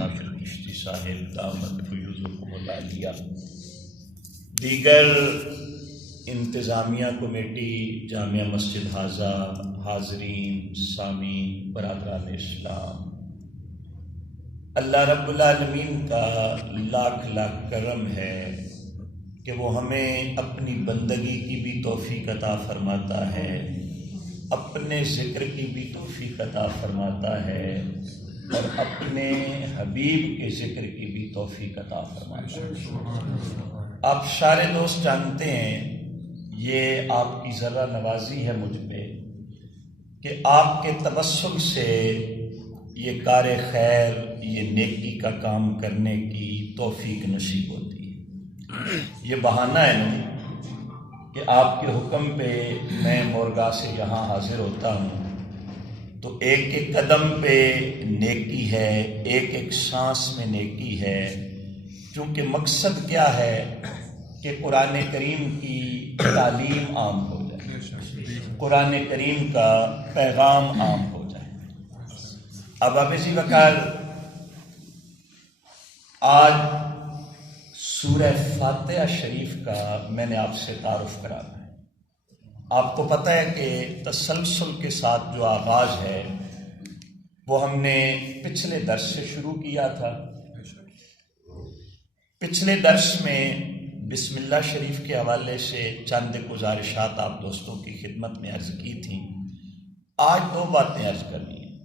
مسافر کشتی ساحل دامت فیوزکم العالیہ، دیگر انتظامیہ کمیٹی جامعہ مسجد حاضہ، حاضرین، سامعین، برادران اسلام، اللہ رب العالمین کا لاکھ لاکھ کرم ہے کہ وہ ہمیں اپنی بندگی کی بھی توفیق عطا فرماتا ہے، اپنے ذکر کی بھی توفیق عطا فرماتا ہے، اور اپنے حبیب کے ذکر کی بھی توفیق عطا فرماتا ہے۔ آپ سارے دوست جانتے ہیں، یہ آپ کی ذرہ نوازی ہے مجھ پہ کہ آپ کے تبسم سے یہ کار خیر، یہ نیکی کا کام کرنے کی توفیق نصیب ہوتی ہے۔ یہ بہانہ ہے نا کہ آپ کے حکم پہ میں مورگاہ سے یہاں حاضر ہوتا ہوں تو ایک ایک قدم پہ نیکی ہے، ایک ایک سانس میں نیکی ہے، کیونکہ مقصد کیا ہے کہ قرآن کریم کی تعلیم عام ہو جائے، قرآن کریم کا پیغام عام ہو جائے۔ اب ابھی وقار آج سورہ فاتحہ شریف کا میں نے آپ سے تعارف کرانا ہے۔ آپ کو پتہ ہے کہ تسلسل کے ساتھ جو آغاز ہے وہ ہم نے پچھلے درس سے شروع کیا تھا۔ پچھلے درس میں بسم اللہ شریف کے حوالے سے چند گزارشات آپ دوستوں کی خدمت میں عرض کی تھیں۔ آج دو باتیں عرض کرنی ہیں،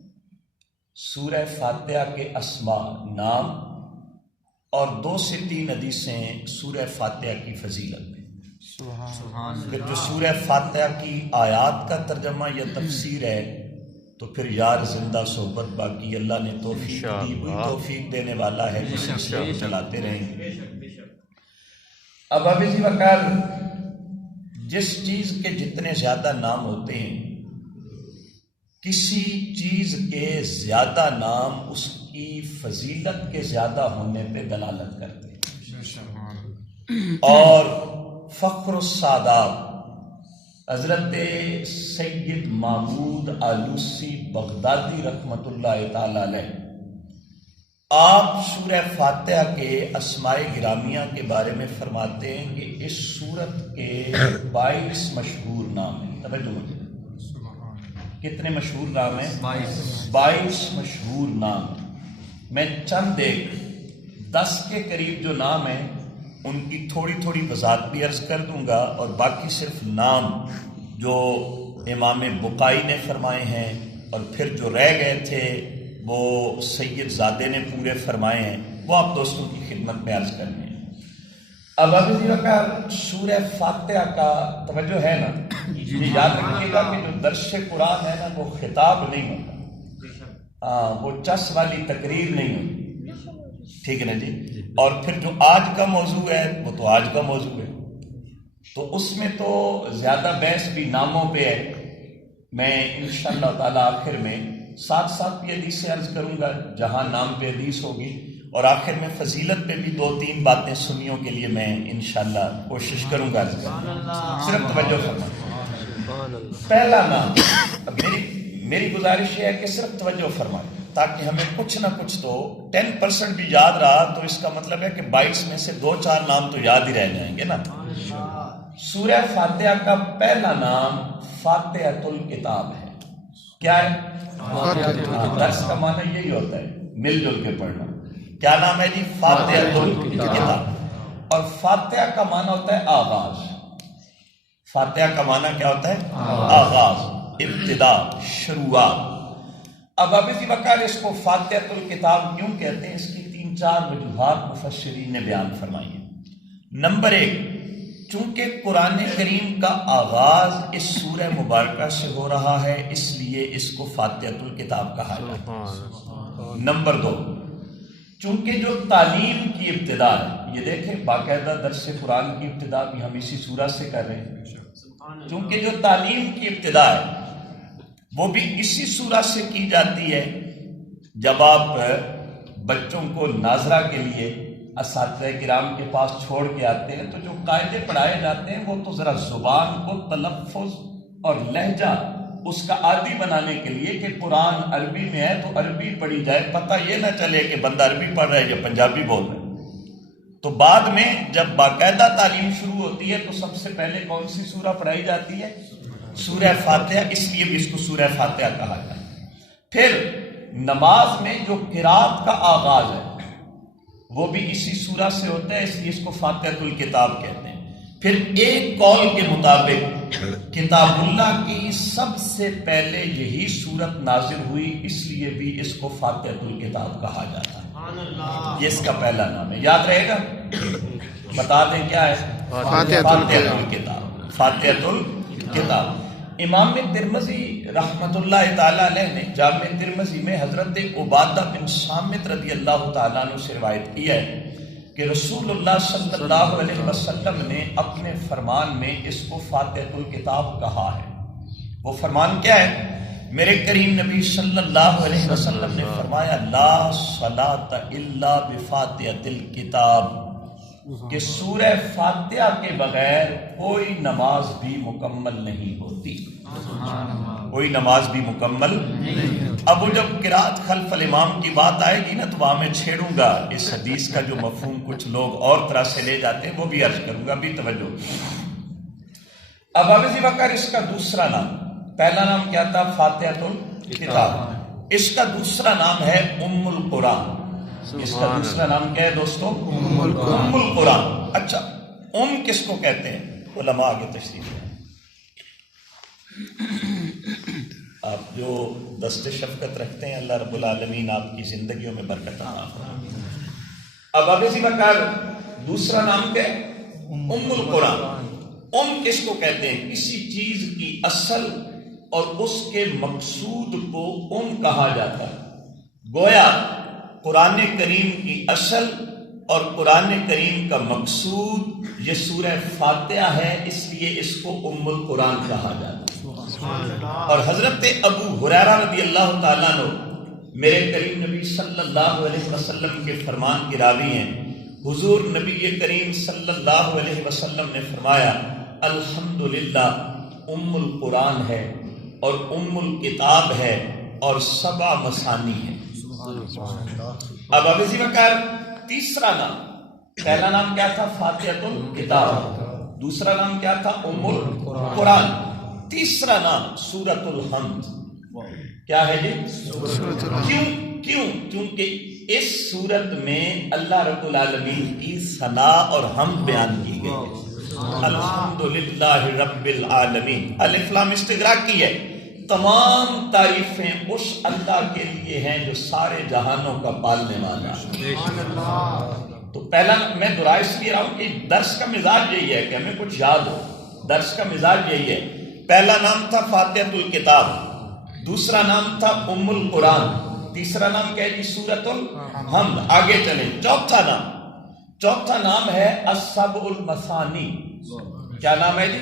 سورہ فاتحہ کے اسماء، نام، اور 2 سے 3 حدیثیں سورہ فاتحہ کی فضیلت میں۔ پھر جو سورہ فاتحہ کی آیات کا ترجمہ یا تفسیر ہے تو پھر یار زندہ صحبت باقی، اللہ نے توفیق دی، وہی توفیق دینے والا ہے، اس سلسلے کو چلاتے رہیں گے۔ اب ابھی وقار جس چیز کے جتنے زیادہ نام ہوتے ہیں، کسی چیز کے زیادہ نام اس کی فضیلت کے زیادہ ہونے پہ دلالت کرتے ہیں۔ اور فخر السادات حضرت سید محمود آلوسی بغدادی رحمۃ اللہ تعالی علیہ، آپ سورہ فاتحہ کے اسماء گرامیہ کے بارے میں فرماتے ہیں کہ اس سورت کے 22 مشہور نام ہیں۔ توجہ، کتنے مشہور نام ہیں؟ 22 مشہور نام۔ میں چند ایک 10 کے قریب جو نام ہیں ان کی تھوڑی تھوڑی وضاحت بھی عرض کر دوں گا، اور باقی صرف نام جو امام بقائی نے فرمائے ہیں اور پھر جو رہ گئے تھے وہ سید زادے نے پورے فرمائے ہیں، وہ آپ دوستوں کی خدمت میں عرض کرنے ہیں۔ اب ابھی وقار سورہ فاتحہ کا توجہ ہے نا، یہ یاد رکھیے گا کہ جو درس قرآن ہے نا وہ خطاب نہیں ہوتا، وہ چس والی تقریر نہیں ہوتی، ٹھیک ہے نا جی۔ اور پھر جو آج کا موضوع ہے وہ تو آج کا موضوع ہے، تو اس میں تو زیادہ بحث بھی ناموں پہ ہے۔ میں انشاءاللہ تعالی آخر میں ساتھ ساتھ بھی حدیث عرض کروں گا جہاں نام پہ حدیث ہوگی، اور آخر میں فضیلت پہ بھی 2-3 باتیں سنیوں کے لیے میں انشاءاللہ کوشش کروں گا عرض کرنے۔ صرف توجہ فرمائیں۔ پہلا نام، میری گزارش یہ ہے کہ صرف توجہ فرمائیں تاکہ ہمیں کچھ نہ کچھ تو 10% بھی یاد رہا تو اس کا مطلب ہے کہ 22 میں سے 2-4 نام تو یاد ہی رہ جائیں گے نا۔ سورہ فاتحہ کا پہلا نام فاتحۃ الکتاب ہے۔ کیا ہے؟ درس کا معنی یہی ہوتا ہے، مل جل کے پڑھنا۔ کیا نام ہے جی؟ فاتحۃ الکتاب۔ اور فاتحہ کا معنی ہوتا ہے آغاز۔ فاتحہ کا معنی کیا ہوتا ہے؟ آغاز، ابتدا، شروعات۔ اب ابھی وقار اس کو فاتحۃ الکتاب کیوں کہتے ہیں، اس کی 3-4 وجوہات مفسرین نے بیان فرمائی ہیں۔ نمبر 1، چونکہ قرآن کریم کا آغاز اس سورہ مبارکہ سے ہو رہا ہے اس لیے اس کو فاتحۃ الکتاب کہا جاتا ہے۔ نمبر 2، چونکہ جو تعلیم کی ابتدا ہے، یہ دیکھیں باقاعدہ درس قرآن کی ابتدا بھی ہم اسی سورہ سے کر رہے ہیں، چونکہ جو تعلیم کی ابتدا ہے وہ بھی اسی سورہ سے کی جاتی ہے۔ جب آپ بچوں کو ناظرہ کے لیے اساتذہ کرام کے پاس چھوڑ کے آتے ہیں تو جو قاعدے پڑھائے جاتے ہیں وہ تو ذرا زبان کو تلفظ اور لہجہ اس کا عادی بنانے کے لیے کہ قرآن عربی میں ہے تو عربی پڑھی جائے، پتہ یہ نہ چلے کہ بندہ عربی پڑھ رہا ہے یا پنجابی بول رہا ہے۔ تو بعد میں جب باقاعدہ تعلیم شروع ہوتی ہے تو سب سے پہلے کون سی سورہ پڑھائی جاتی ہے؟ سورہ فاتحہ، اس لیے بھی اس کو سورہ فاتحہ کہا جاتا ہے۔ پھر نماز میں جو قرات کا آغاز ہے وہ بھی اسی سورہ سے ہوتا ہے، اس لیے اس کو فاتحۃ الکتاب کہتے ہیں۔ پھر ایک قول کے مطابق کتاب اللہ کی سب سے پہلے یہی سورت نازل ہوئی، اس لیے بھی اس کو فاتحۃ الکتاب کہا جاتا ہے۔ یہ اس کا پہلا نام ہے، یاد رہے گا؟ بتا دیں کیا ہے؟ فاتحۃ الکتاب۔ فاتحۃ الکتاب۔ امام ترمذی رحمۃ اللہ تعالی علیہ نے جامع ترمذی میں حضرت عبادہ بن صامت رضی اللہ تعالیٰ عنہ سے روایت کی ہے کہ رسول اللہ صلی اللہ علیہ وسلم نے اپنے فرمان میں اس کو فاتحۃ الکتاب کہا ہے۔ وہ فرمان کیا ہے؟ میرے کریم نبی صلی اللہ علیہ وسلم نے فرمایا لا صلاۃ الا بفاتحۃ الکتاب، کہ سورہ فاتحہ کے بغیر کوئی نماز بھی مکمل نہیں ہوتی، کوئی نماز بھی مکمل نہیں۔ اب وہ جب قرات خلف الامام کی بات آئے گی نا تو وہاں میں چھیڑوں گا اس حدیث کا جو مفہوم کچھ لوگ اور طرح سے لے جاتے ہیں، وہ بھی عرض کروں گا، بھی توجہ۔ اب ابھی بکر اس کا دوسرا نام، پہلا نام کیا تھا؟ فاتحۃ الکتاب، اس کا دوسرا نام ہے ام القرآن۔ اس کا دوسرا نام کیا ہے دوستو؟ ام القرآن۔ اچھا، ام کس کو کہتے ہیں؟ علماء آگے تشریف ہے۔ آپ جو دست شفقت رکھتے ہیں، اللہ رب العالمین آپ کی زندگیوں میں برکت عطا فرمائے۔ اب اسی بکر دوسرا نام کیا ہے؟ ام القرآن۔ ام کس کو کہتے ہیں؟ کسی چیز کی اصل اور اس کے مقصود کو ام کہا جاتا ہے۔ گویا قرآن کریم کی اصل اور قرآن کریم کا مقصود یہ سورہ فاتحہ ہے، اس لیے اس کو ام القرآن کہا جاتا ہے۔ اور حضرت ابو ہریرہ رضی اللہ تعالیٰ عنہ میرے کریم نبی صلی اللہ علیہ وسلم کے فرمان کے راوی ہیں۔ حضور نبی کریم صلی اللہ علیہ وسلم نے فرمایا الحمدللہ ام القرآن ہے اور ام الکتاب ہے اور 7 مثانی ہے۔ اب اسی بکر تیسرا نام، پہلا نام کیا تھا؟ فاتحۃ الکتاب، دوسرا نام کیا تھا؟ ام القرآن، تیسرا نام سورۃ الحمد۔ کیا ہے جی؟ کیوں؟ کیونکہ اس سورت میں اللہ رب العالمین کی ثنا اور حمد بیان کی گئی ہے۔ الحمدللہ رب العالمین، الف لام استغراق کی ہے۔ تمام تعریفیں اس اللہ کے لیے ہیں جو سارے جہانوں کا پالنے والا ہے۔ تو پہلا میں دہرا اس لیے رہا ہوں کہ درس کا مزاج یہی ہے کہ ہمیں کچھ یاد ہو، درس کا مزاج یہی ہے۔ پہلا نام تھا فاتحۃ الکتاب، دوسرا نام تھا ام القرآن، تیسرا نام کیا ہے جی؟ سورۃ الحمد۔ آگے چلیں، چوتھا نام ہے السبع المثانی۔ کیا نام ہے جی؟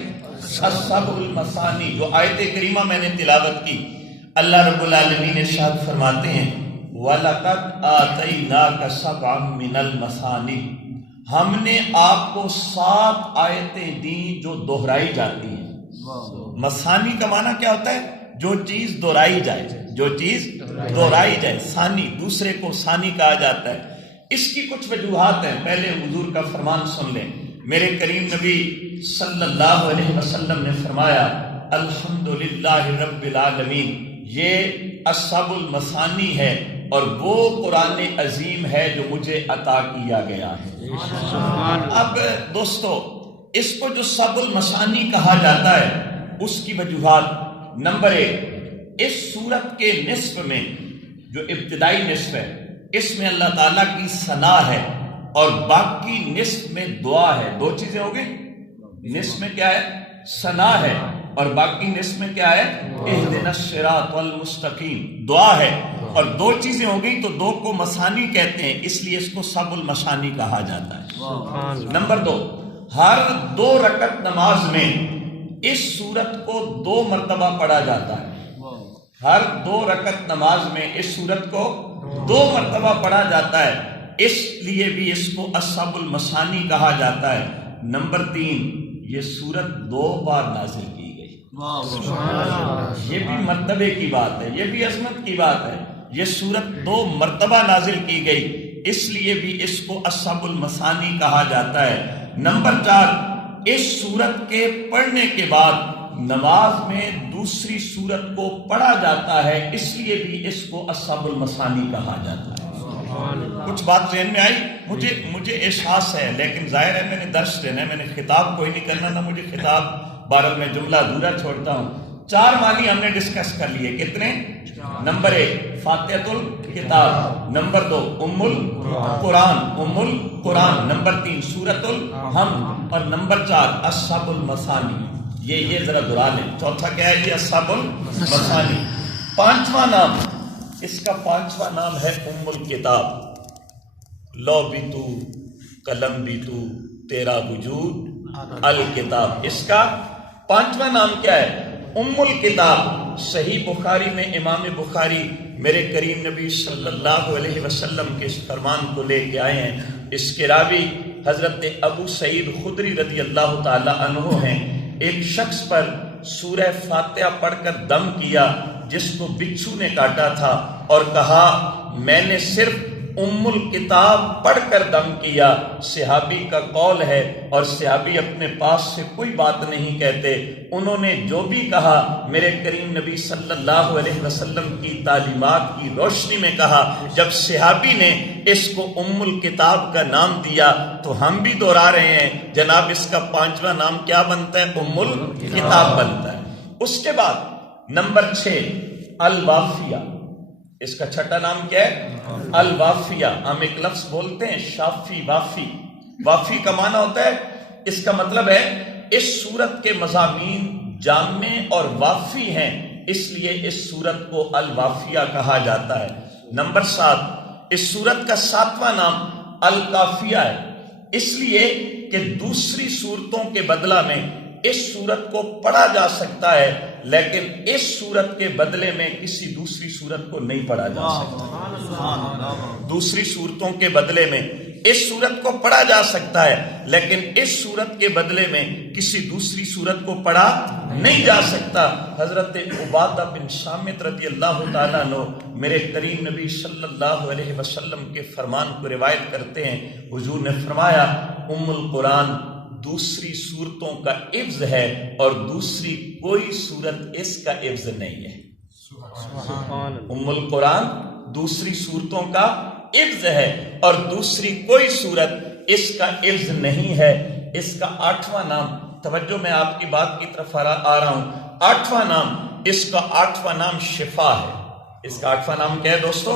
السبع المثانی، جو آیت کریمہ میں نے تلاوت کی۔ اللہ رب العالمین ارشاد فرماتے ہیں وَلَقَدْ آتَيْنَاكَ سَبْعًا مِنَ الْمَثَانِي، ہم نے آپ کو 7 آیتیں دیں جو دہرائی جاتی ہیں۔ مثانی کا معنی کیا ہوتا ہے؟ جو چیز دہرائی جائے، جو چیز دہرائی جائے، ثانی، دوسرے کو ثانی کہا جاتا ہے۔ اس کی کچھ وجوہات ہیں، پہلے حضور کا فرمان سن لیں۔ میرے کریم نبی صلی اللہ علیہ وسلم نے فرمایا الحمدللہ رب العالمین، یہ السبع المثانی ہے اور وہ قرآن عظیم ہے جو مجھے عطا کیا گیا ہے۔ اب دوستو، اس کو جو سبع المثانی کہا جاتا ہے اس کی وجوہات، نمبر 1، اس سورت کے نصف میں جو ابتدائی نصف ہے اس میں اللہ تعالیٰ کی ثنا ہے اور باقی نصف میں دعا ہے۔ 2 چیزیں ہو گئی، نصف میں کیا ہے؟ ثنا ہے، اور باقی نصف میں کیا ہے؟ اہدنا الصراط المستقیم، دعا ہے۔ اور 2 چیزیں ہو گئی تو 2 کو مثانی کہتے ہیں، اس لیے اس کو سبع المثانی کہا جاتا ہے۔ نمبر 2، ہر 2 رکعت نماز میں اس سورت کو 2 مرتبہ پڑھا جاتا ہے۔ ہر 2 رکعت نماز میں اس سورت کو 2 مرتبہ پڑھا جاتا ہے، اس لیے بھی اس کو السبع المثانی کہا جاتا ہے۔ نمبر 3، یہ سورت 2 بار نازل کی گئی۔ یہ بھی مرتبے کی بات ہے، یہ بھی عظمت کی بات ہے۔ یہ سورت 2 مرتبہ نازل کی گئی، اس لیے بھی اس کو اصحاب المثانی کہا جاتا ہے۔ نمبر 4، اس سورت کے پڑھنے کے بعد نماز میں دوسری سورت کو پڑھا جاتا ہے، اس لیے بھی اس کو اصحاب المثانی کہا جاتا ہے۔ کچھ بات ذہن میں آئی؟ مجھے احساس ہے، لیکن ظاہر ہے میں نے درس دینا ہے، میں نے خطاب کوئی نہیں کرنا، نہ مجھے خطاب، بہرحال میں جملہ ادھورا چھوڑتا ہوں۔ 4 معنی ہم نے ڈسکس کر لیے، کتنے؟ نمبر 1 فاتحۃ الکتاب، نمبر 2 ام القرآن، نمبر 3 سورۃ الحمد، اور نمبر 4 اصحاب المثانی۔ یہ ذرا دہرا لیں، چوتھا کیا ہے؟ یہ اصحاب المثانی۔ 5واں نام، اس کا 5واں نام ہے ام الکتاب۔ لو بھی تو قلم بھی تو تیرا وجود الکتاب، اس کا 5واں نام کیا ہے؟ ام الکتاب۔ صحیح بخاری میں امام بخاری میرے کریم نبی صلی اللہ علیہ وسلم کے اس فرمان کو لے کے آئے ہیں۔ اس کے راوی حضرت ابو سعید خدری رضی اللہ تعالی عنہ ہیں۔ ایک شخص پر سورہ فاتحہ پڑھ کر دم کیا جس کو بچھو نے کاٹا تھا، اور کہا میں نے صرف ام الکتاب پڑھ کر دم کیا۔ صحابی کا قول ہے، اور صحابی اپنے پاس سے کوئی بات نہیں کہتے۔ انہوں نے جو بھی کہا میرے کریم نبی صلی اللہ علیہ وسلم کی تعلیمات کی روشنی میں کہا۔ جب صحابی نے اس کو ام الکتاب کا نام دیا تو ہم بھی دہرا رہے ہیں، جناب اس کا 5واں نام کیا بنتا ہے؟ ام الکتاب بنتا ہے۔ اس کے بعد نمبر 6 الوافیہ، اس کا 6واں نام کیا ہے؟ الوافیہ۔ ہم ایک لفظ بولتے ہیں شافی وافی، وافی کا معنی ہوتا ہے، اس کا مطلب ہے اس سورت کے مضامین جامع اور وافی ہیں، اس لیے اس سورت کو الوافیہ کہا جاتا ہے۔ نمبر 7، اس سورت کا 7واں نام الکافیہ ہے، اس لیے کہ دوسری سورتوں کے بدلہ میں اس سورت کو پڑھا جا سکتا ہے، لیکن اس سورت کے بدلے میں کسی دوسری سورت کو نہیں پڑھا جا سکتا۔ دوسری صورتوں کے بدلے میں اس سورت کو پڑھا جا سکتا ہے، لیکن اس سورت کے بدلے میں کسی دوسری سورت کو پڑھا نہیں جا سکتا۔ حضرت عبادہ بن صامت رضی اللہ تعالیٰ عنہ میرے کریم نبی صلی اللہ علیہ وسلم کے فرمان کو روایت کرتے ہیں۔ حضور نے فرمایا ام القرآن دوسری صورتوں کا عوض ہے، اور دوسری کوئی صورت اس کا عوض نہیں ہے۔ ام القرآن دوسری صورتوں کا عوض ہے، اور دوسری کوئی صورت اس کا عوض نہیں ہے۔ اس کا 8واں نام، توجہ میں آپ کی بات کی طرف آ رہا ہوں، 8واں نام، اس کا 8واں نام شفا ہے۔ اس کا 8واں نام کیا ہے دوستو؟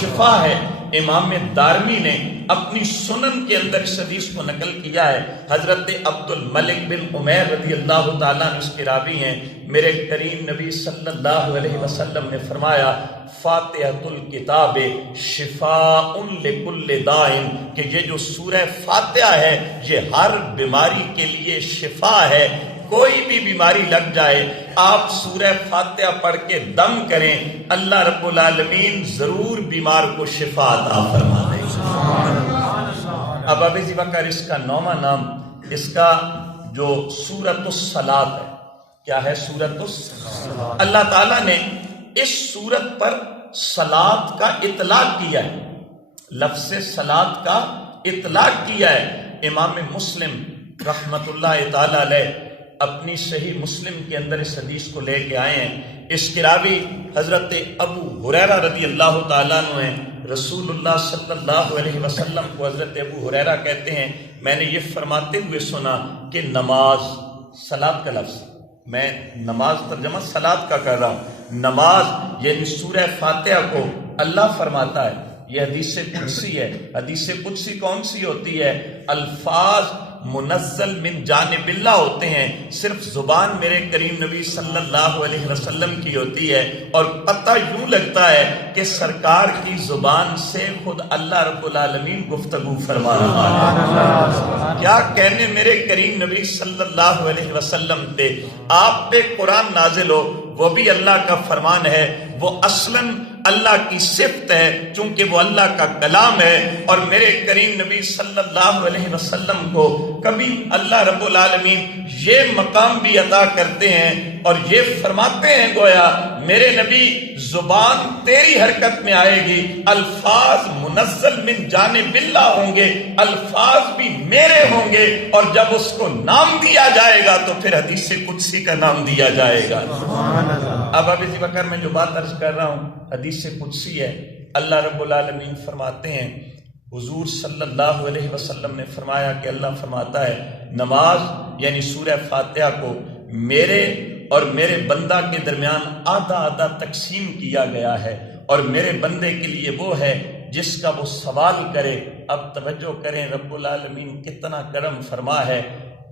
شفا ہے۔ امام دارمی نے اپنی سنن کے اندر اس حدیث کو نقل کیا ہے۔ حضرت عبد الملک بن عمیر رضی اللہ تعالیٰ عنہ اس کے راوی ہیں۔ میرے کریم نبی صلی اللہ علیہ وسلم نے فرمایا فاتحۃ الکتاب شفاء لکل داء، کہ یہ جو سورہ فاتحہ ہے یہ ہر بیماری کے لیے شفا ہے۔ کوئی بھی بیماری لگ جائے، آپ سورہ فاتحہ پڑھ کے دم کریں، اللہ رب العالمین ضرور بیمار کو شفا عطا فرما دے گا۔ اب ابھی بکر اس کا 9واں نام، اس کا جو سورۃ الصلاۃ ہے، کیا ہے؟ سورۃ الصلاۃ۔ اللہ تعالیٰ نے اس سورت پر صلاۃ کا اطلاق کیا ہے، لفظ صلاۃ کا اطلاق کیا ہے۔ امام مسلم رحمت اللہ تعالی علیہ اپنی صحیح مسلم کے اندر اس حدیث کو لے کے آئے ہیں۔ اس کے راوی حضرت ابو ہریرہ رضی اللہ تعالیٰ عنہ ہیں۔ رسول اللہ صلی اللہ علیہ وسلم کو حضرت ابو ہریرہ کہتے ہیں میں نے یہ فرماتے ہوئے سنا کہ نماز، صلاۃ کا لفظ، میں نماز ترجمہ صلاۃ کا کر رہا ہوں، نماز یعنی سورہ فاتحہ کو اللہ فرماتا ہے۔ یہ حدیث قدسی ہے۔ حدیث قدسی کون سی ہوتی ہے؟ الفاظ منزل من جانب اللہ ہوتے ہیں، صرف زبان میرے کریم نبی صلی اللہ علیہ وسلم کی ہوتی ہے، اور پتہ یوں لگتا ہے کہ سرکار کی زبان سے خود اللہ رب العالمین گفتگو فرما رہا ہے۔ کیا کہنے میرے کریم نبی صلی اللہ علیہ وسلم پہ، آپ پہ قرآن نازل ہو، وہ بھی اللہ کا فرمان ہے، وہ اصلاً اللہ کی صفت ہے چونکہ وہ اللہ کا کلام ہے۔ اور میرے کریم نبی صلی اللہ علیہ وسلم کو کبھی اللہ رب العالمین یہ مقام بھی عطا کرتے ہیں اور یہ فرماتے ہیں گویا میرے نبی زبان تیری حرکت میں آئے گی، الفاظ منزل من جانب اللہ ہوں گے، الفاظ بھی میرے ہوں گے، اور جب اس کو نام دیا جائے گا تو پھر حدیث قدسی کا نام دیا جائے گا۔ اب اسی وقت میں جو بات عرض کر رہا ہوں حدیث قدسی ہے۔ اللہ رب العالمین فرماتے ہیں، حضور صلی اللہ علیہ وسلم نے فرمایا کہ اللہ فرماتا ہے نماز یعنی سورہ فاتحہ کو میرے اور میرے بندہ کے درمیان آدھا آدھا تقسیم کیا گیا ہے، اور میرے بندے کے لیے وہ ہے جس کا وہ سوال کرے۔ اب توجہ کریں رب العالمین کتنا کرم فرما ہے۔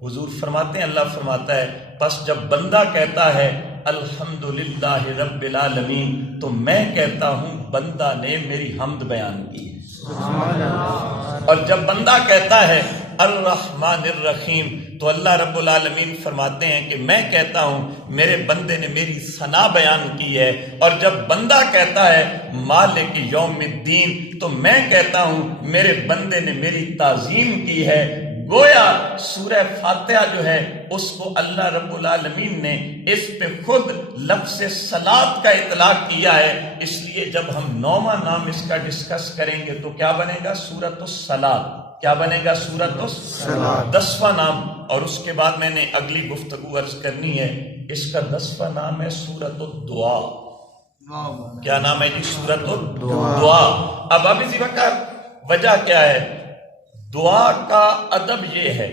حضور فرماتے ہیں، اللہ فرماتا ہے پس جب بندہ کہتا ہے الحمدللہ رب العالمین تو میں کہتا ہوں بندہ نے میری حمد بیان کی ہے۔ اور جب بندہ کہتا ہے الرحمن الرحیم تو اللہ رب العالمین فرماتے ہیں کہ میں کہتا ہوں میرے بندے نے میری ثنا بیان کی ہے۔ اور جب بندہ کہتا ہے مالک یوم الدین تو میں کہتا ہوں میرے بندے نے میری تعظیم کی ہے۔ گویا سورہ فاتحہ جو ہے اس کو اللہ رب العالمین نے اس پہ خود لفظ صلاۃ کا اطلاق کیا ہے، اس لیے جب ہم 9واں نام اس کا ڈسکس کریں گے تو کیا بنے گا؟ سورۃ الصلاۃ۔ کیا بنے گا؟ سورۃ الصلاۃ۔ 10واں نام، اور اس کے بعد میں نے اگلی گفتگو عرض کرنی ہے، اس کا 10واں نام ہے سورۃ الدعا۔ کیا نام ہے جی؟ سورۃ الدعا۔ اب اسی وقت وجہ کیا ہے؟ دعا کا ادب یہ ہے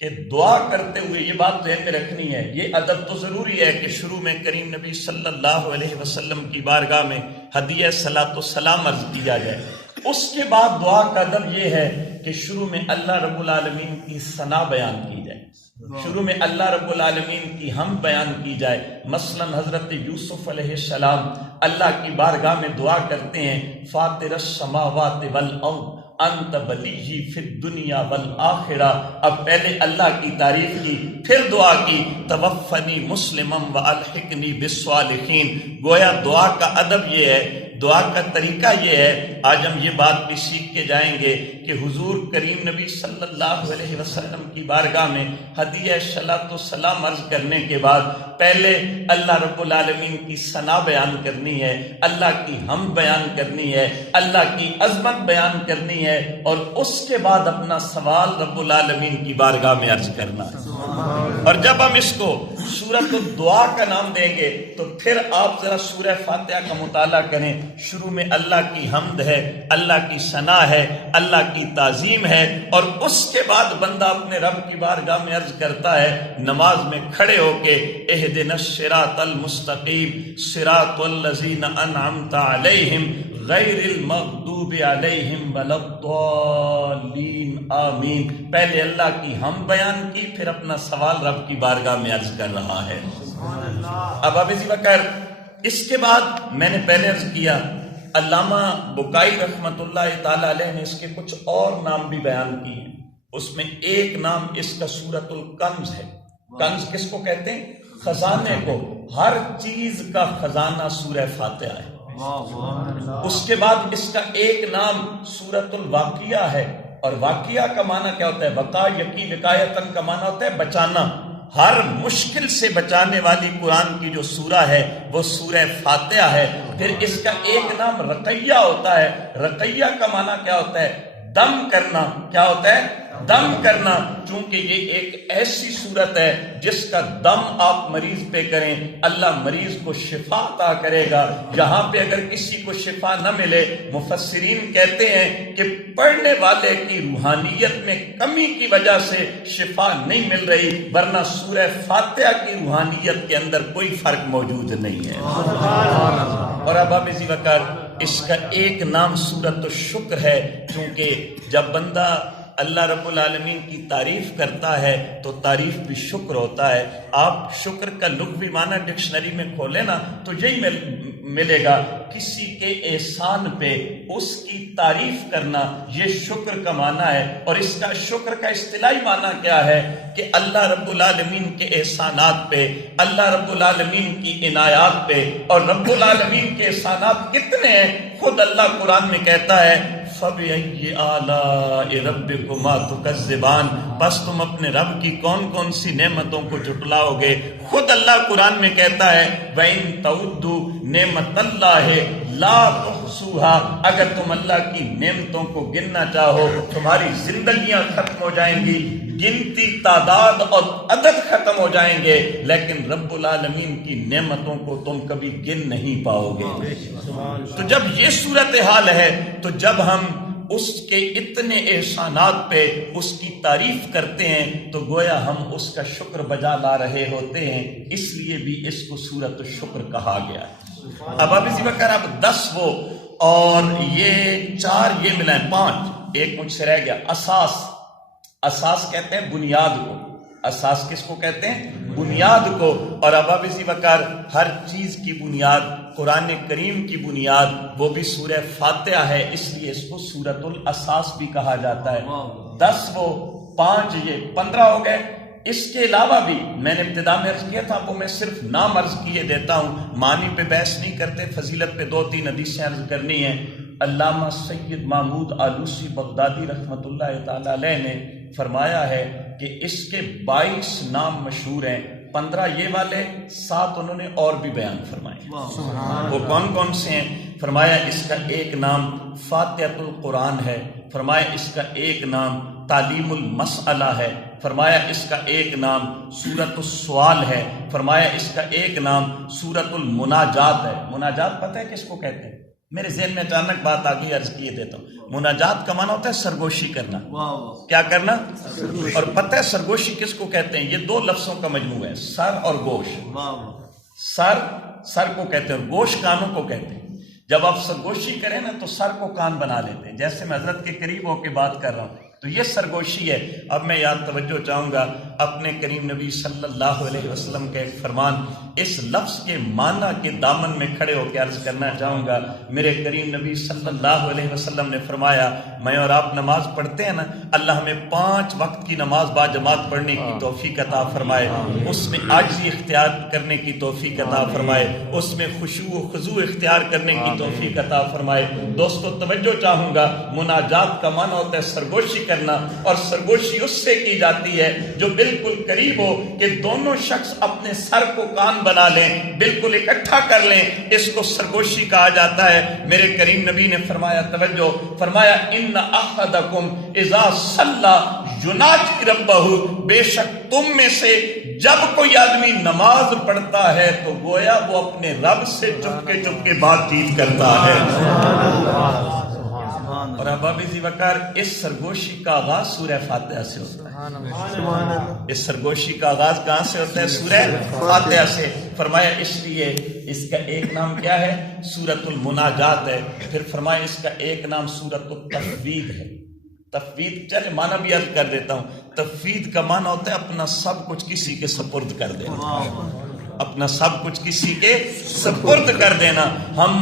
کہ دعا کرتے ہوئے یہ بات ذہن میں رکھنی ہے، یہ ادب تو ضروری ہے کہ شروع میں کریم نبی صلی اللہ علیہ وسلم کی بارگاہ میں ہدیہ صلاۃ و سلام عرض کیا جائے۔ اس کے بعد دعا کا ادب یہ ہے کہ شروع میں اللہ رب العالمین کی ثنا بیان کی جائے، شروع میں اللہ رب العالمین کی حمد بیان کی جائے۔ مثلا حضرت یوسف علیہ السلام اللہ کی بارگاہ میں دعا کرتے ہیں فاطر السماوات والارض انت ولی فی الدنیا والآخرہ۔ اب پہلے اللہ کی تعریف کی، پھر دعا کی توفنی مسلما والحقنی بالصالحین۔ گویا دعا کا ادب یہ ہے، دعا کا طریقہ یہ ہے۔ آج ہم یہ بات بھی سیکھ کے جائیں گے کہ حضور کریم نبی صلی اللہ علیہ وسلم کی بارگاہ میں ہدیہ صلاۃ و سلام عرض کرنے کے بعد پہلے اللہ رب العالمین کی ثنا بیان کرنی ہے، اللہ کی حمد بیان کرنی ہے، اللہ کی عظمت بیان کرنی ہے، اور اس کے بعد اپنا سوال رب العالمین کی بارگاہ میں عرض کرنا ہے۔ اور جب ہم اس کو سورۃ الدعا کا نام دیں گے تو پھر آپ ذرا سورہ فاتحہ کا مطالعہ کریں۔ شروع میں اللہ کی حمد ہے، اللہ کی ثنا ہے، اللہ کی تعظیم ہے، اور اس کے بعد بندہ اپنے رب کی بارگاہ میں عرض کرتا ہے نماز میں کھڑے ہو کے اہدنا الصراط المستقیم صراط الذین انعمت علیہم غیر المغضوب علیہم ولا الضالین آمین۔ پہلے اللہ کی حمد بیان کی، پھر اپنا سوال رب کی بارگاہ میں عرض کر رہا ہے۔ اب اسی وقت اس کے بعد میں نے پہلے عرض کیا علامہ بکائی رحمت اللہ تعالی علیہ نے اس کے کچھ اور نام بھی بیان کیے ہیں۔ اس میں ایک نام اس کا سورۃ الکنز ہے۔ کنز کس کو کہتے ہیں؟ خزانے کو۔ ہر چیز کا خزانہ سورہ فاتحہ ہے۔ اس کے بعد اس کا ایک نام سورۃ الواقعہ ہے، اور واقعہ کا معنی کیا ہوتا ہے؟ وقا یقی وقایتن کا معنی ہوتا ہے بچانا۔ ہر مشکل سے بچانے والی قرآن کی جو سورہ ہے وہ سورہ فاتحہ ہے۔ پھر اس کا ایک نام رقیہ ہوتا ہے۔ رقیہ کا معنی کیا ہوتا ہے؟ دم کرنا۔ کیا ہوتا ہے؟ دم کرنا، چونکہ یہ ایک ایسی صورت ہے جس کا دم آپ مریض پہ کریں اللہ مریض کو شفا عطا کرے گا۔ یہاں پہ اگر کسی کو شفا نہ ملے، مفسرین کہتے ہیں کہ پڑھنے والے کی روحانیت میں کمی کی وجہ سے شفا نہیں مل رہی، ورنہ سورہ فاتحہ کی روحانیت کے اندر کوئی فرق موجود نہیں ہے۔ اور اب آپ اسی وقت اس کا ایک نام سورۃ الشکر ہے، چونکہ جب بندہ اللہ رب العالمین کی تعریف کرتا ہے تو تعریف بھی شکر ہوتا ہے۔ آپ شکر کا لغوی معنی ڈکشنری میں کھولیں نا تو یہی ملے گا، کسی کے احسان پہ اس کی تعریف کرنا، یہ شکر کا معنی ہے۔ اور اس کا شکر کا اصطلاحی معنی کیا ہے کہ اللہ رب العالمین کے احسانات پہ، اللہ رب العالمین کی عنایات پہ، اور رب العالمین کے احسانات کتنے ہیں خود اللہ قرآن میں کہتا ہے فَبِأَيِّ آلَاءِ رَبِّكُمَا تُكَذِّبَانِ، پس تم اپنے رب کی کون کون سی نعمتوں کو جھٹلاؤ گے؟ خود اللہ قرآن میں کہتا ہے وَإِن تَعُدُّوا نِعْمَتَ اللَّهِ لَا تُحْصُوهَا، اگر تم اللہ کی نعمتوں کو گننا چاہو تمہاری زندگیاں ختم ہو جائیں گی، گنتی، تعداد اور عدد ختم ہو جائیں گے، لیکن رب العالمین کی نعمتوں کو تم کبھی گن نہیں پاؤ گے۔ تو جب یہ صورتحال ہے تو جب ہم اس کے اتنے احسانات پہ اس کی تعریف کرتے ہیں تو گویا ہم اس کا شکر بجا لا رہے ہوتے ہیں، اس لیے بھی اس کو سورۃ الشکر کہا گیا ہے۔ اب اسی بکر اب 10 وہ اور یہ 4 یہ ملائیں 5، ایک مجھ سے رہ گیا، اساس کہتے ہیں بنیاد کو، اساس کس کو کہتے ہیں؟ بنیاد کو۔ اور اب اسی وقار ہر چیز کی بنیاد، قرآن کریم کی بنیاد وہ بھی سورہ فاتحہ ہے، اس لیے اس کو سورۃ الاساس بھی کہا جاتا ہے۔ 10 وہ 5 یہ 15 ہو گئے۔ اس کے علاوہ بھی میں نے ابتدا میں عرض کیا تھا، وہ میں صرف نام عرض کیے دیتا ہوں، معنی پہ بحث نہیں کرتے، فضیلت پہ 2-3 حدیثیں عرض کرنی ہیں۔ علامہ سید محمود آلوسی بغدادی رحمۃ اللہ تعالی علیہ نے فرمایا ہے کہ اس کے 22 نام مشہور ہیں، 15 یہ والے، 7 انہوں نے اور بھی بیان فرمائے۔ وہ کون کون سے ہیں؟ فرمایا اس کا ایک نام فاتحۃ القرآن ہے، فرمایا اس کا ایک نام تعلیم المسئلہ ہے، فرمایا اس کا ایک نام سورۃ السوال ہے، فرمایا اس کا ایک نام سورۃ المناجات ہے۔ مناجات پتہ ہے کس کو کہتے ہیں؟ میرے ذہن میں اچانک بات آ گئی، عرض کیے دیتا ہوں۔ مناجات کا معنی ہوتا ہے سرگوشی کرنا۔ کیا کرنا؟ اور پتہ ہے سرگوشی کس کو کہتے ہیں؟ یہ 2 لفظوں کا مجموعہ ہے، سر اور گوش۔ سر کو کہتے ہیں اور گوش کانوں کو کہتے ہیں۔ جب آپ سرگوشی کریں نا تو سر کو کان بنا لیتے ہیں، جیسے میں حضرت کے قریب ہو کے بات کر رہا ہوں تو یہ سرگوشی ہے۔ اب میں یاد توجہ چاہوں گا اپنے کریم نبی صلی اللہ علیہ وسلم کا ایک فرمان، اس لفظ کے معنی کے دامن میں کھڑے ہو کے عرض کرنا چاہوں گا۔ میرے کریم نبی صلی اللہ علیہ وسلم نے فرمایا، میں اور آپ نماز پڑھتے ہیں نا، اللہ ہمیں 5 وقت کی نماز با جماعت پڑھنے کی توفیق عطا فرمائے، اس میں عاجزی اختیار کرنے کی توفیق عطا فرمائے، اس میں خشوع و خضوع اختیار کرنے کی توفیق عطا فرمائے۔ دوستو توجہ چاہوں گا، مناجات کا معنی ہوتا ہے سرگوشی کرنا، اور سرگوشی اس سے کی جاتی ہے جو بالکل قریب ہو کہ دونوں شخص اپنے سر کو کان بنا لیں، بالکل اکٹھا کر لیں، اس کو سرگوشی کہا جاتا ہے۔ میرے کریم نبی نے فرمایا، توجہ فرمایا، ان احدکم اذا صلی یناجی ربہ، بے شک تم میں سے جب کوئی آدمی نماز پڑھتا ہے تو گویا وہ اپنے رب سے چپ کے بات چیت کرتا ہے۔ اور احباب ذی وقار اس سرگوشی کا آغاز سورہ فاتحہ سے ہوتا ہے۔ اس سرگوشی کا آغاز کہاں سے ہوتا ہے؟ سورہ فاتحہ سے۔ فرمایا اس لیے اس کا ایک نام کیا ہے؟ سورۃ المناجات ہے۔ پھر فرمایا اس کا ایک نام سورۃ التفویض ہے۔ تفویض چلے معنی بھی عرض کر دیتا ہوں۔ تفویض کا معنی ہوتا ہے اپنا سب کچھ کسی کے سپرد کر دینا، اپنا سب کچھ کسی کے سپرد کر دینا۔ ہم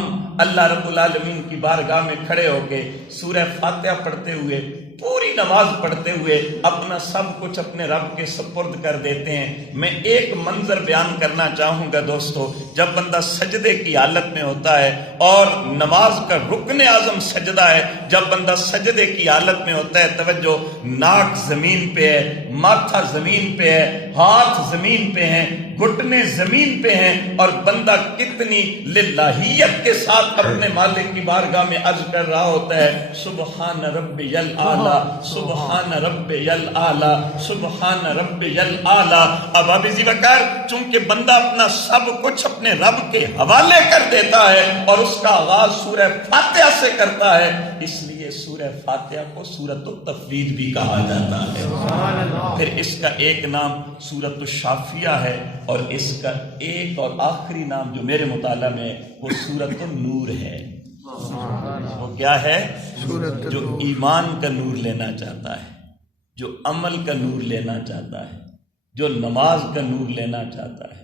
اللہ رب العالمین کی بارگاہ میں کھڑے ہو کے سورہ فاتحہ پڑھتے ہوئے، پوری نماز پڑھتے ہوئے اپنا سب کچھ اپنے رب کے سپرد کر دیتے ہیں۔ میں ایک منظر بیان کرنا چاہوں گا دوستو، جب بندہ سجدے کی حالت میں ہوتا ہے اور نماز کا رکن اعظم سجدہ ہے، جب بندہ سجدے کی حالت میں ہوتا ہے، توجہ، ناک زمین پہ ہے، ماتھا زمین پہ ہے، ہاتھ زمین پہ ہیں، گھٹنے زمین پہ ہیں، اور بندہ کتنی للہیت کے ساتھ اپنے مالک کی بارگاہ میں عرض کر رہا ہوتا ہے، سبحان ربی الاعلی، سبحان ربی الاعلی، سبحان ربی الاعلی۔ اب ذی وقار چونکہ بندہ اپنا سب کچھ اپنے رب کے حوالے کر دیتا ہے اور اس کا آغاز سورہ فاتحہ سے کرتا ہے، اس لیے سورہ فاتحہ کو سورۃ التفویض بھی کہا جاتا ہے۔ پھر اس کا ایک نام سورۃ الشافیہ ہے، اور اس کا ایک اور آخری نام جو میرے مطالعہ میں وہ سورۃ النور ہے۔ وہ کیا ہے؟ جو ایمان کا نور لینا چاہتا ہے، جو عمل کا نور لینا چاہتا ہے، جو نماز کا نور لینا چاہتا ہے،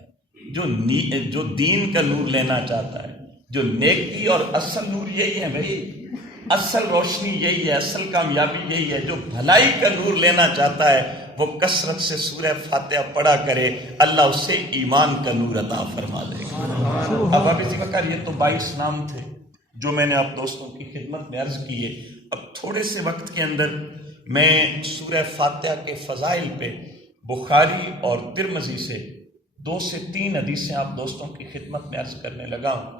جو دین کا نور لینا چاہتا ہے، جو نیکی اور اصل نور یہی ہے بھائی، اصل روشنی یہی ہے، اصل کامیابی یہی ہے۔ جو بھلائی کا نور لینا چاہتا ہے وہ کثرت سے سورہ فاتحہ پڑھا کرے، اللہ اسے ایمان کا نور عطا فرما دے گا۔ اب اسی وقت یہ تو 22 نام تھے جو میں نے آپ دوستوں کی خدمت میں عرض کیے۔ اب تھوڑے سے وقت کے اندر میں سورہ فاتحہ کے فضائل پہ بخاری اور ترمذی سے 2 سے 3 حدیثیں آپ دوستوں کی خدمت میں عرض کرنے لگا ہوں۔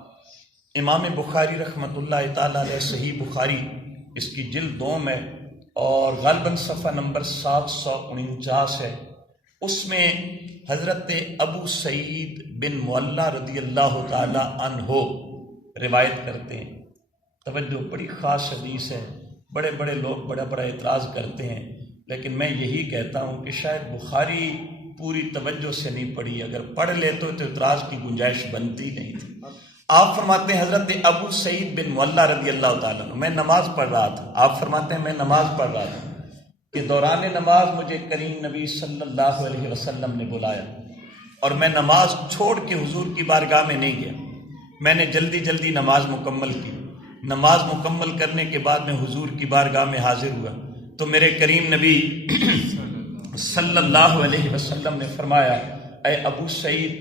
امام بخاری رحمۃ اللہ تعالیٰ علیہ صحیح بخاری اس کی جلد 2 میں اور غالباً صفحہ نمبر 749 ہے، اس میں حضرت ابو سعید بن معلیٰ رضی اللہ تعالیٰ عنہ روایت کرتے ہیں۔ توجہ، بڑی خاص حدیث ہے، بڑے بڑے لوگ بڑا بڑا اعتراض کرتے ہیں، لیکن میں یہی کہتا ہوں کہ شاید بخاری پوری توجہ سے نہیں پڑھی، اگر پڑھ لیتے تو اعتراض کی گنجائش بنتی نہیں تھی۔ آپ فرماتے ہیں حضرت ابو سعید بن معلیٰ رضی اللہ تعالیٰ عنہ، میں نماز پڑھ رہا تھا، آپ فرماتے ہیں میں نماز پڑھ رہا تھا کہ دوران نماز مجھے کریم نبی صلی اللہ علیہ وسلم نے بلایا اور میں نماز چھوڑ کے حضور کی بارگاہ میں نہیں گیا، میں نے جلدی جلدی نماز مکمل کی۔ نماز مکمل کرنے کے بعد میں حضور کی بارگاہ میں حاضر ہوا تو میرے کریم نبی صلی اللہ علیہ وسلم نے فرمایا، اے ابو سعید،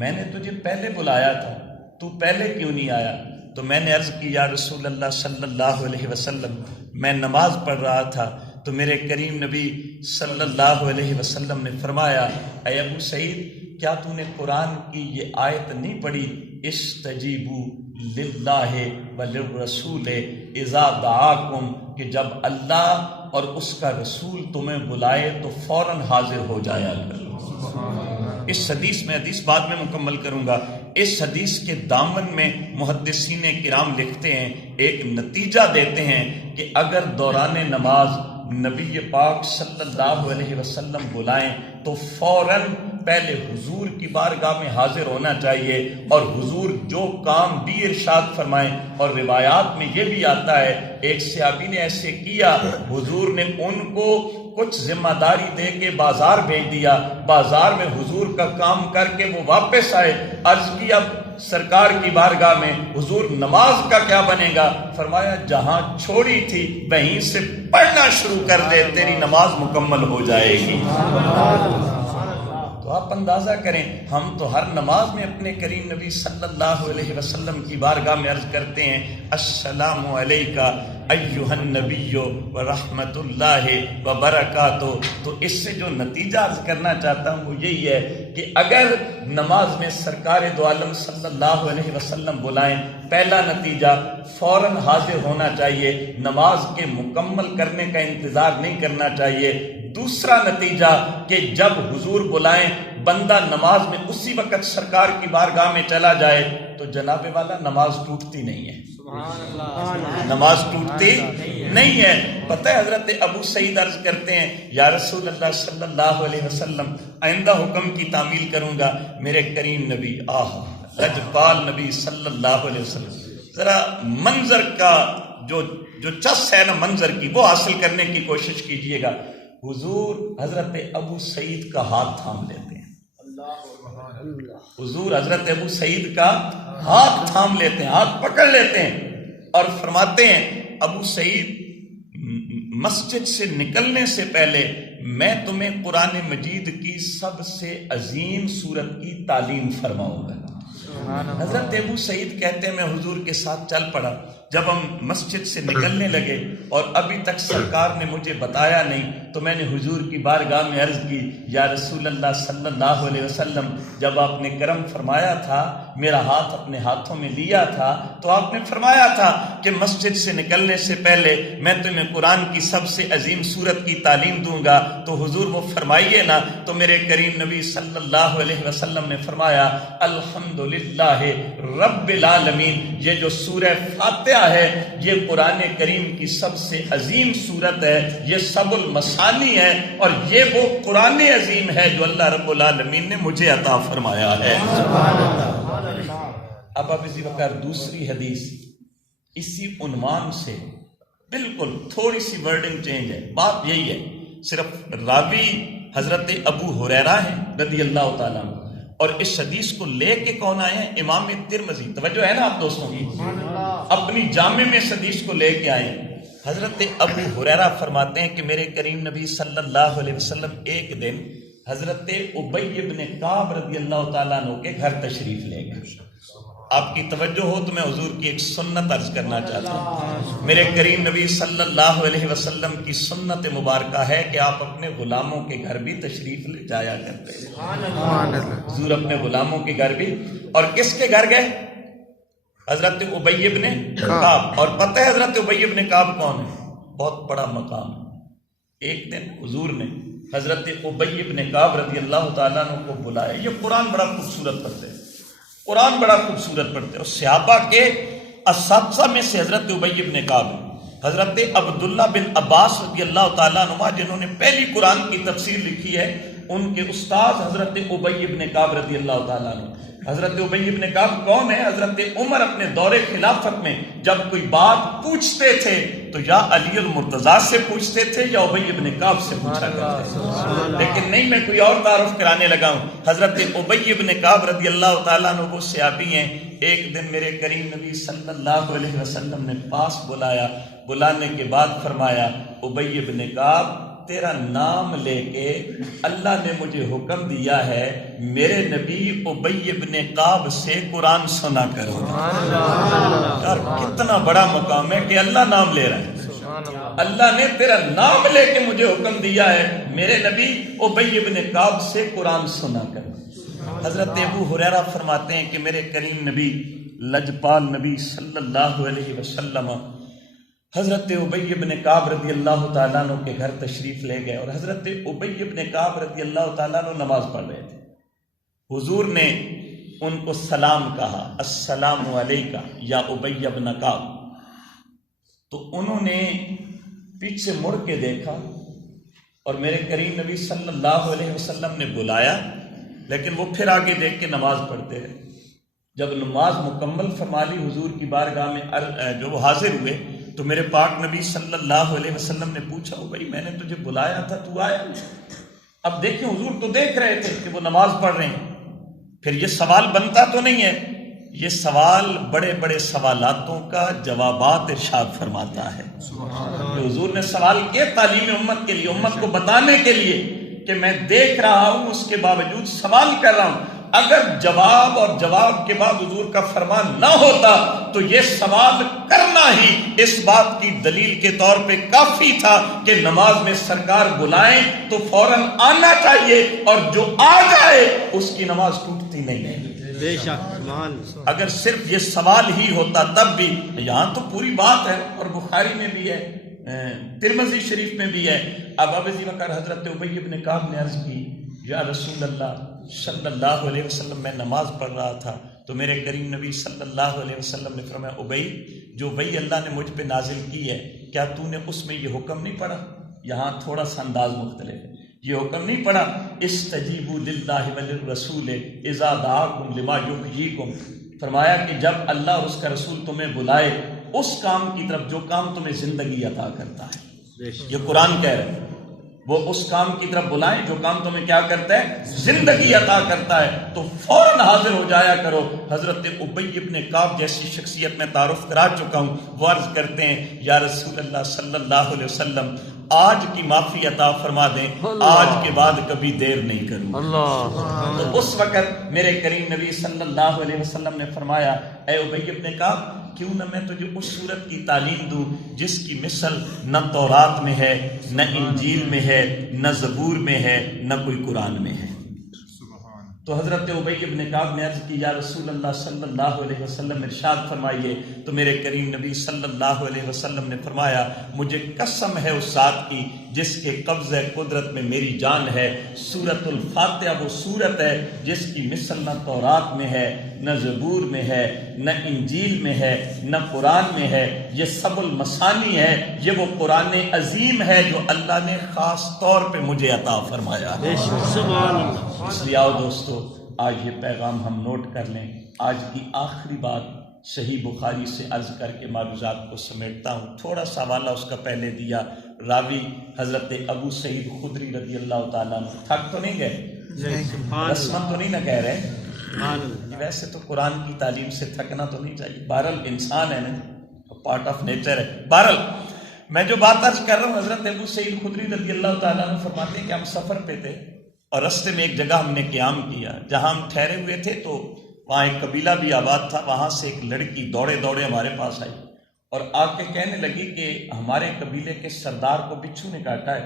میں نے تجھے پہلے بلایا تھا، تو پہلے کیوں نہیں آیا؟ تو میں نے عرض کی، یا رسول اللہ صلی اللہ علیہ وسلم، میں نماز پڑھ رہا تھا۔ تو میرے کریم نبی صلی اللہ علیہ وسلم نے فرمایا، اے ابو سعید، کیا تو نے قرآن کی یہ آیت نہیں پڑھی، استجیبوا للہ وللرسول اذا دعاکم، کہ جب اللہ اور اس کا رسول تمہیں بلائے تو فوراً حاضر ہو جایا کرو۔ اس حدیث میں، حدیث بعد میں مکمل کروں گا، اس حدیث کے دامن میں محدثین کرام لکھتے ہیں، ایک نتیجہ دیتے ہیں کہ اگر دوران نماز نبی پاک صلی اللہ علیہ وسلم بلائیں تو فوراً پہلے حضور کی بارگاہ میں حاضر ہونا چاہیے، اور حضور جو کام بھی ارشاد فرمائیں، اور روایات میں یہ بھی آتا ہے ایک صحابی نے ایسے کیا، حضور نے ان کو کچھ ذمہ داری دے کے بازار بھیج دیا، بازار میں حضور کا کام کر کے وہ واپس آئے، عرض کی اب سرکار کی بارگاہ میں حضور نماز کا کیا بنے گا؟ فرمایا جہاں چھوڑی تھی وہیں سے پڑھنا شروع کر دے، تیری نماز مکمل ہو جائے گی۔ تو آپ اندازہ کریں، ہم تو ہر نماز میں اپنے کریم نبی صلی اللہ علیہ وسلم کی بارگاہ میں عرض کرتے ہیں، السلام علیکہ ایھا النبی ورحمۃ اللہ وبرکاتہ۔ تو اس سے جو نتیجہ عرض کرنا چاہتا ہوں وہ یہی ہے کہ اگر نماز میں سرکار دو عالم صلی اللہ علیہ وسلم بلائیں، پہلا نتیجہ فوراً حاضر ہونا چاہیے، نماز کے مکمل کرنے کا انتظار نہیں کرنا چاہیے۔ دوسرا نتیجہ کہ جب حضور بلائیں بندہ نماز میں اسی وقت سرکار کی بارگاہ میں چلا جائے تو جناب والا نماز ٹوٹتی نہیں ہے، نماز ٹوٹتی نہیں ہے۔ پتہ ہے حضرت ابو سعید عرض کرتے ہیں، یا رسول اللہ صلی اللہ علیہ وسلم، آئندہ حکم کی تعمیل کروں گا۔ میرے کریم نبی، لجپال نبی صلی اللہ علیہ وسلم، ذرا منظر کا جو چس ہے نا منظر کی، وہ حاصل کرنے کی کوشش کیجئے گا۔ حضور حضرت ابو سعید کا ہاتھ تھام لیتے ہیں، حضور حضرت ابو سعید کا ہاتھ تھام لیتے ہیں، ہاتھ پکڑ لیتے ہیں اور فرماتے ہیں، ابو سعید، مسجد سے نکلنے سے پہلے میں تمہیں قرآن مجید کی سب سے عظیم سورت کی تعلیم فرماؤں گا۔ حضرت ابو سعید کہتے ہیں میں حضور کے ساتھ چل پڑا، جب ہم مسجد سے نکلنے لگے اور ابھی تک سرکار نے مجھے بتایا نہیں تو میں نے حضور کی بارگاہ میں عرض کی، یا رسول اللہ صلی اللہ علیہ وسلم، جب آپ نے کرم فرمایا تھا، میرا ہاتھ اپنے ہاتھوں میں لیا تھا تو آپ نے فرمایا تھا کہ مسجد سے نکلنے سے پہلے میں تمہیں قرآن کی سب سے عظیم سورت کی تعلیم دوں گا، تو حضور وہ فرمائیے نا۔ تو میرے کریم نبی صلی اللہ علیہ وسلم نے فرمایا، الحمدللہ رب العالمین، یہ جو سورہ فاتحہ ہے یہ قرآن کریم کی سب سے عظیم سورت ہے، یہ سب المثانی ہے، اور یہ وہ قرآن عظیم ہے جو اللہ رب العالمین نے مجھے عطا فرمایا ہے۔ اب اسی وقت دوسری حدیث اسی عنوان سے، بالکل تھوڑی سی ورڈنگ چینج ہے، بات یہی ہے، صرف راوی حضرت ابو ہریرہ ہیں رضی اللہ تعالیٰ عنہ، اور اس حدیث کو لے کے کون آئے ہیں؟ امام ترمذی۔ توجہ ہے نا آپ دوستوں کی، اپنی جامع میں اس حدیث کو لے کے آئے ہیں۔ حضرت ابو ہریرہ فرماتے ہیں کہ میرے کریم نبی صلی اللہ علیہ وسلم ایک دن حضرت ابی بن کعب رضی اللہ تعالیٰ عنہ کے گھر تشریف لے گئے۔ آپ کی توجہ ہو تو میں حضور کی ایک سنت عرض کرنا چاہتا ہوں۔ میرے کریم نبی صلی اللہ علیہ وسلم کی سنت مبارکہ ہے کہ آپ اپنے غلاموں کے گھر بھی تشریف لے جایا کرتے ہیں۔ حضور اپنے غلاموں کے گھر بھی، اور کس کے گھر گئے؟ حضرت ابی بن کعب۔ اور پتہ ہے حضرت ابی بن کعب کون ہے؟ بہت بڑا مقام ہے۔ ایک دن حضور نے حضرت ابی بن کعب رضی اللہ تعالیٰ عنہ کو بلایا۔ یہ قرآن بڑا خوبصورت پڑھتے ہیں، قرآن بڑا خوبصورت پڑھتے ہیں، اور صحابہ کے اساتذہ میں سے حضرت ابی بن کعب، حضرت عبداللہ بن عباس رضی اللہ تعالیٰ عنہ جنہوں نے پہلی قرآن کی تفسیر لکھی ہے، ان کے استاد حضرت ابی بن کعب رضی اللہ تعالیٰ عنہ۔ حضرت ابی بن کعب کون ہے؟ حضرت عمر اپنے دور خلافت میں جب کوئی بات پوچھتے تھے تو یا علی المرتضیٰ سے پوچھتے تھے یا ابی بن کعب سے پوچھا کرتے تھے، لیکن نہیں، میں کوئی اور تعارف کرانے لگا ہوں۔ حضرت ابی بن کعب رضی اللہ تعالیٰ عنہ وہ صحابی ہیں۔ ایک دن میرے کریم نبی صلی اللہ علیہ وسلم نے پاس بلایا، بلانے کے بعد فرمایا، ابی بن کعب تیرا نام لے کے اللہ نے مجھے حکم دیا ہے میرے نبی ابی بن کعب سے قرآن سنا کرو۔ یار کتنا بڑا مقام ہے کہ اللہ نام لے رہا ہے، اللہ نے تیرا نام لے کے مجھے حکم دیا ہے میرے نبی ابی بن کعب سے قرآن سنا کرو۔ حضرت ابو ہریرہ فرماتے ہیں کہ میرے کریم نبی لجپال نبی صلی اللہ علیہ وسلم حضرت ابی بن کعب رضی اللہ تعالیٰ عنہ کے گھر تشریف لے گئے، اور حضرت ابی بن کعب رضی اللہ تعالیٰ عنہ نماز پڑھ رہے تھے۔ حضور نے ان کو سلام کہا، السلام علیکہ یا ابی بن کعب، تو انہوں نے پیچھے مڑ کے دیکھا اور میرے کریم نبی صلی اللہ علیہ وسلم نے بلایا، لیکن وہ پھر آگے دیکھ کے نماز پڑھتے رہے۔ جب نماز مکمل فرما لی، حضور کی بارگاہ میں جو وہ حاضر ہوئے تو میرے پاک نبی صلی اللہ علیہ وسلم نے پوچھا، بھائی میں نے تجھے بلایا تھا تو آیا؟ اب دیکھیں حضور تو دیکھ رہے تھے کہ وہ نماز پڑھ رہے ہیں، پھر یہ سوال بنتا تو نہیں ہے، یہ سوال بڑے بڑے سوالاتوں کا جوابات ارشاد فرماتا ہے۔ حضور نے سوال کیا تعلیم امت کے لیے، امت کو بتانے کے لیے کہ میں دیکھ رہا ہوں، اس کے باوجود سوال کر رہا ہوں۔ اگر جواب اور جواب کے بعد حضور کا فرمان نہ ہوتا تو یہ سوال کرنا ہی اس بات کی دلیل کے طور پہ کافی تھا کہ نماز میں سرکار بلائیں تو فوراً آنا چاہیے، اور جو آ جائے اس کی نماز ٹوٹتی نہیں ہے۔ بے شک، اگر صرف یہ سوال ہی ہوتا تب بھی، یہاں تو پوری بات ہے، اور بخاری میں بھی ہے، ترمذی شریف میں بھی ہے۔ اب ابی بکر حضرت ابی بن کعب نے عرض کی، یا رسول اللہ صلی اللہ علیہ وسلم میں نماز پڑھ رہا تھا تو میرے کریم نبی صلی اللہ علیہ وسلم نے فرمایا، ابی جو وحی اللہ نے مجھ پہ نازل کی ہے کیا تو نے اس میں یہ حکم نہیں پڑھا؟ یہاں تھوڑا سا انداز مختلف ہے، یہ حکم نہیں پڑھا استجیبوا للہ وللرسول اذا دعاکم لما یحییکم، فرمایا کہ جب اللہ اور اس کا رسول تمہیں بلائے اس کام کی طرف جو کام تمہیں زندگی عطا کرتا ہے، یہ قرآن کہہ رہے ہیں، وہ اس کام کی طرف بلائیں جو کام تمہیں کیا کرتا ہے؟ زندگی عطا کرتا ہے، تو فوراً حاضر ہو جایا کرو۔ حضرت ابی بن کعب جیسی شخصیت میں تعارف کرا چکا ہوں، وہ عرض کرتے ہیں، یا رسول اللہ صلی اللہ علیہ وسلم آج کی معافی عطا فرما دیں، آج کے بعد کبھی دیر نہیں کروں۔ تو اس وقت میرے کریم نبی صلی اللہ علیہ وسلم نے فرمایا، اے ابی بن کعب کیوں نہ میں تجھے اس صورت کی تعلیم دوں جس کی مثل نہ تورات میں ہے، نہ انجیل میں ہے، نہ زبور میں ہے، نہ کوئی قرآن میں ہے۔ تو حضرت ابی بن کعب نے عرض کی، یا رسول اللہ صلی اللہ علیہ وسلم ارشاد فرمائیے، تو میرے کریم نبی صلی اللہ علیہ وسلم نے فرمایا، مجھے قسم ہے اس ذات کی جس کے قبضہ قدرت میں میری جان ہے، سورۃ الفاتحہ وہ سورت ہے جس کی مثل نہ تورات میں ہے، نہ زبور میں ہے، نہ انجیل میں ہے، نہ قرآن میں ہے، یہ سب المثانی ہے، یہ وہ قرآن عظیم ہے جو اللہ نے خاص طور پہ مجھے عطا فرمایا ہے۔ اس لیے آؤ دوستو، آج یہ پیغام ہم نوٹ کر لیں۔ آج کی آخری بات صحیح بخاری سے عرض کر کے معروضات کو سمیٹتا ہوں، تھوڑا سا حوالہ اس کا پہلے دیا، راوی حضرت ابو سعید خدری رضی اللہ تعالیٰ عنہ۔ تھک تو نہیں گئے؟ رسمن تو نہیں نہ کہہ رہے؟ ویسے تو قرآن کی تعلیم سے تھکنا تو نہیں چاہیے، بہرحال انسان ہے نا، پارٹ آف نیچر ہے۔ بہرحال میں جو بات عرض کر رہا ہوں، حضرت ابو سعید خدری رضی اللہ تعالیٰ عنہ فرماتے ہیں کہ ہم سفر پہ تھے اور رستے میں ایک جگہ ہم نے قیام کیا، جہاں ہم ٹھہرے ہوئے تھے تو وہاں ایک قبیلہ بھی آباد تھا، وہاں سے ایک لڑکی دوڑے دوڑے ہمارے پاس آئی اور آ کے کہنے لگی کہ ہمارے قبیلے کے سردار کو بچھو نے کاٹا ہے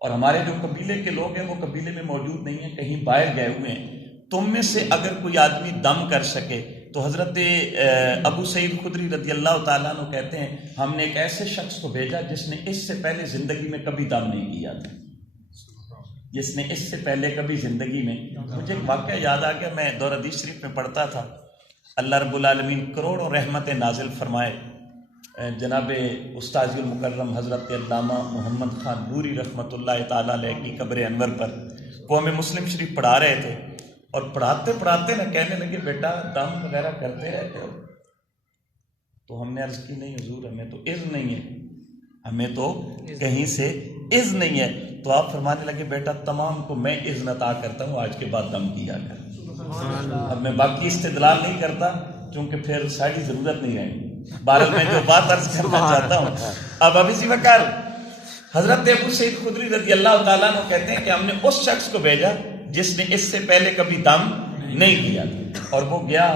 اور ہمارے جو قبیلے کے لوگ ہیں وہ قبیلے میں موجود نہیں ہیں، کہیں باہر گئے ہوئے ہیں، تم میں سے اگر کوئی آدمی دم کر سکے تو حضرت ابو سعید خدری رضی اللہ تعالیٰ عنہ کہتے ہیں ہم نے ایک ایسے شخص کو بھیجا جس نے اس سے پہلے زندگی میں کبھی دم نہیں کیا تھا، جس نے اس سے پہلے کبھی زندگی میں. مجھے ایک واقعہ یاد آ گیا، میں دور حدیث شریف میں پڑھتا تھا. اللہ رب العالمین کروڑوں رحمتیں نازل فرمائے جناب استاذ المکرم حضرت علامہ محمد خان نوری رحمۃ اللہ تعالیٰ علیہ کی قبر انور پر وہ ہمیں مسلم شریف پڑھا رہے تھے اور پڑھاتے پڑھاتے نہ کہنے لگے بیٹا دم وغیرہ کرتے رہتے ہو؟ تو ہم نے عرض کی نہیں حضور ہمیں تو اذن نہیں ہے، ہمیں تو کہیں سے اذن نہیں ہے. تو آپ فرمانے لگے بیٹا تمام کو میں اذن عطا کرتا ہوں آج کے بعد دم کیا کر. اب میں باقی استدلال نہیں کرتا کیونکہ پھر ساری ضرورت نہیں رہے گی. بہرحال میں جو بات عرض کرنا چاہتا ہوں اب اسی وقت حضرت ابو سعید خدری رضی اللہ تعالیٰ عنہ کہتے ہیں کہ ہم نے اس شخص کو بھیجا جس نے اس سے پہلے کبھی دم نہیں کیا تھا اور وہ گیا،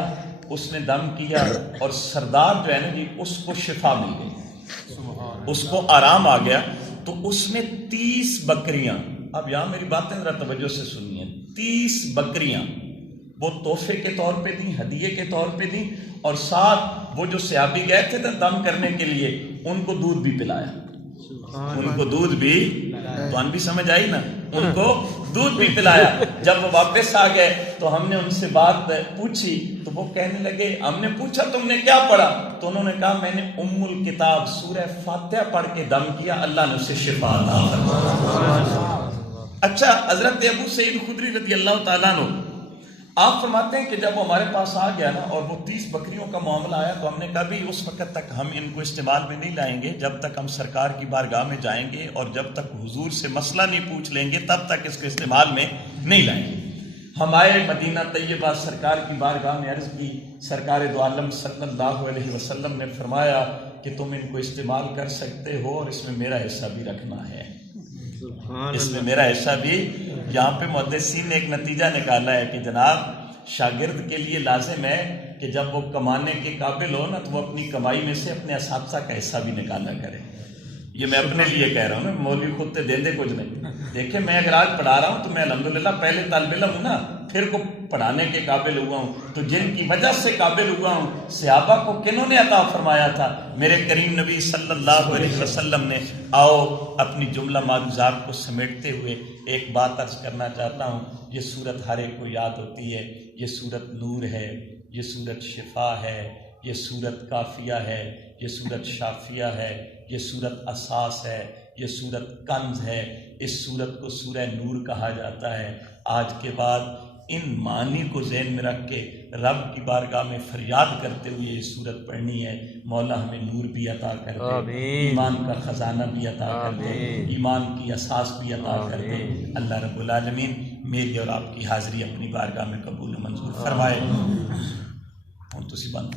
اس نے دم کیا اور سردار جو ہے نا جی اس کو شفا مل گئی، اس کو آرام آ گیا. تو اس نے 30 بکریاں، اب یہاں میری باتیں ذرا توجہ سے سنیے، 30 بکریاں وہ تحفے کے طور پہ دیں، ہدیے کے طور پہ دیں اور ساتھ وہ جو صحابی گئے تھے دم کرنے کے لیے ان کو دودھ بھی پلایا، ان کو دودھ بھی، تو ان بھی سمجھ آئی نا، ان کو دودھ بھی پلایا. جب وہ واپس آ گئے تو ہم نے ان سے بات پوچھی تو وہ کہنے لگے، ہم نے پوچھا تم نے کیا پڑھا؟ تو انہوں نے کہا میں نے ام الکتاب سورہ فاتحہ پڑھ کے دم کیا، اللہ نے اسے شفا عطا فرمایا. اچھا حضرت ابو سعید خدری رضی اللہ تعالیٰ عنہ آپ فرماتے ہیں کہ جب وہ ہمارے پاس آ گیا نا اور وہ 30 بکریوں کا معاملہ آیا تو ہم نے کہا بھی اس وقت تک ہم ان کو استعمال میں نہیں لائیں گے جب تک ہم سرکار کی بارگاہ میں جائیں گے اور جب تک حضور سے مسئلہ نہیں پوچھ لیں گے تب تک اس کے استعمال میں نہیں لائیں گے. ہم آئے مدینہ طیبہ، سرکار کی بارگاہ میں عرض کی، سرکار دو عالم صلی اللہ علیہ وسلم نے فرمایا کہ تم ان کو استعمال کر سکتے ہو اور اس میں میرا حصہ بھی رکھنا ہے، اس میں میرا حصہ بھی. یہاں پہ محدثین نے ایک نتیجہ نکالا ہے کہ جناب شاگرد کے لیے لازم ہے کہ جب وہ کمانے کے قابل ہو نا تو وہ اپنی کمائی میں سے اپنے اساتذہ کا حصہ بھی نکالا کرے. یہ میں اپنے لیے کہہ رہا ہوں نا، مولوی خود تے دیندے کچھ نہیں. دیکھیں میں اگر آج پڑھا رہا ہوں تو میں الحمدللہ پہلے طالب علم ہوں نا، پھر کو پڑھانے کے قابل ہوا ہوں. تو جن کی وجہ سے قابل ہوا ہوں، صحابہ کو کنہوں نے عطا فرمایا تھا؟ میرے کریم نبی صلی اللہ علیہ وسلم نے. آؤ اپنی جملہ معجزات کو سمیٹتے ہوئے ایک بات عرض کرنا چاہتا ہوں. یہ صورت ہر ایک کو یاد ہوتی ہے، یہ صورت نور ہے، یہ صورت شفا ہے، یہ صورت کافیہ ہے، یہ صورت شافیہ ہے، یہ صورت اساس ہے، یہ صورت کنز ہے. اس صورت کو سورہ نور کہا جاتا ہے. آج کے بعد ان معنی کو ذہن میں رکھ کے رب کی بارگاہ میں فریاد کرتے ہوئے یہ صورت پڑھنی ہے. مولا ہمیں نور بھی عطا کر دے، ایمان کا خزانہ بھی عطا کر دے، ایمان کی اساس بھی عطا کر دے. اللہ رب العالمین میری اور آپ کی حاضری اپنی بارگاہ میں قبول و منظور فرمائے. اور تسی بند کر